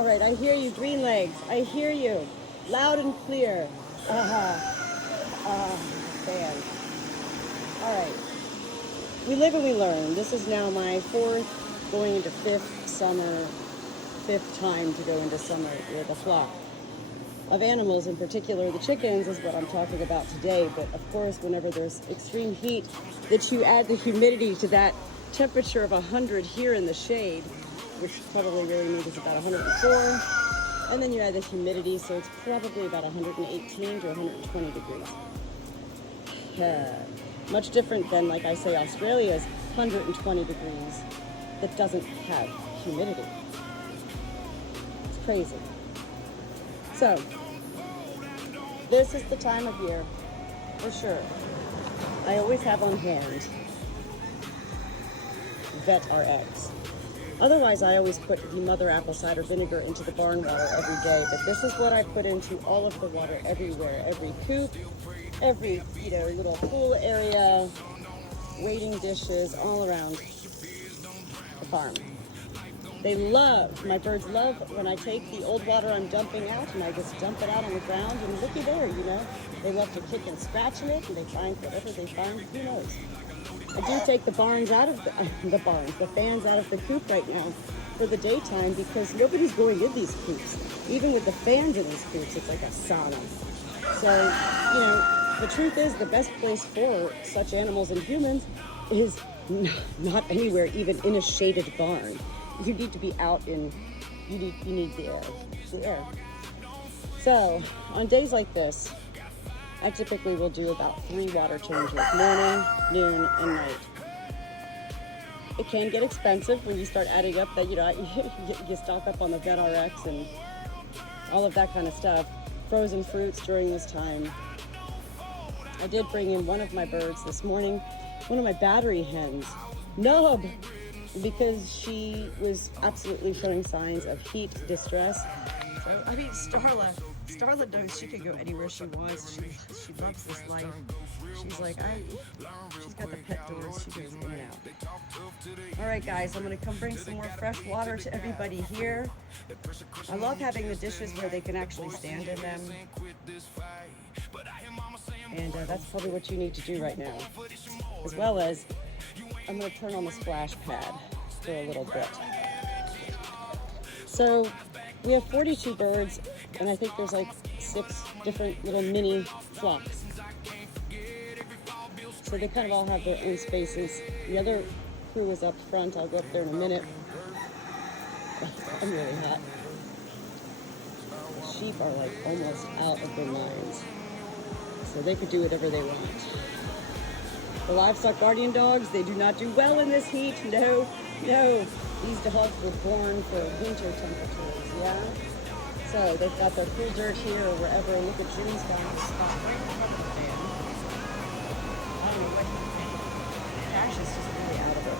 All right, I hear you, green legs. I hear you, loud and clear. Fans. All right, we live and we learn. This is now my fourth, going into fifth time to go into summer with a flock of animals. In particular, the chickens is what I'm talking about today. But of course, whenever there's extreme heat, that you add the humidity to that temperature of 100 here in the shade, which probably really means it's about 104, and then you add the humidity, so it's probably about 118 to 120 degrees. Much different than, like I say, Australia's 120 degrees that doesn't have humidity. It's crazy. So, this is the time of year, for sure. I always have on hand vet RX. Otherwise, I always put the mother apple cider vinegar into the barn water every day, but this is what I put into all of the water everywhere, every coop, every, little pool area, waiting dishes, all around the farm. My birds love when I take the old water I'm dumping out and I just dump it out on the ground, and looky there, they love to kick and scratch in it, and they find whatever they find, who knows. I do take the fans out of the coop right now for the daytime because nobody's going in these coops. Even with the fans in these coops, it's like a sauna. So, the truth is the best place for such animals and humans is not anywhere, even in a shaded barn. You need to be out you need the air. So, on days like this, I typically will do about 3 water changes, morning, noon, and night. It can get expensive when you start adding up that, you stock up on the vet RX and all of that kind of stuff. Frozen fruits during this time. I did bring in one of my birds this morning, one of my battery hens, Nub, because she was absolutely showing signs of heat distress. So, Starla knows she can go anywhere she wants. She loves this life. She's like, she's got the pet doors. She goes in and out. All right, guys, I'm going to come bring some more fresh water to everybody here. I love having the dishes where they can actually stand in them. And that's probably what you need to do right now. As well as, I'm going to turn on the splash pad for a little bit. So, we have 42 birds, and I think there's like 6 different little mini flocks. So they kind of all have their own spaces. The other crew is up front. I'll go up there in a minute. I'm really hot. The sheep are like almost out of their minds. So they could do whatever they want. The livestock guardian dogs, they do not do well in this heat. No. These dogs were born for winter temperatures, yeah? So they've got their cool dirt here or wherever. Look at June's got a spot right in front of the fan. I don't know what Ash is just really out of it.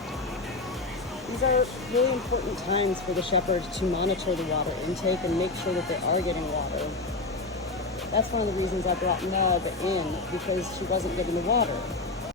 These are really important times for the shepherd to monitor the water intake and make sure that they are getting water. That's one of the reasons I brought Nub in, because she wasn't getting the water.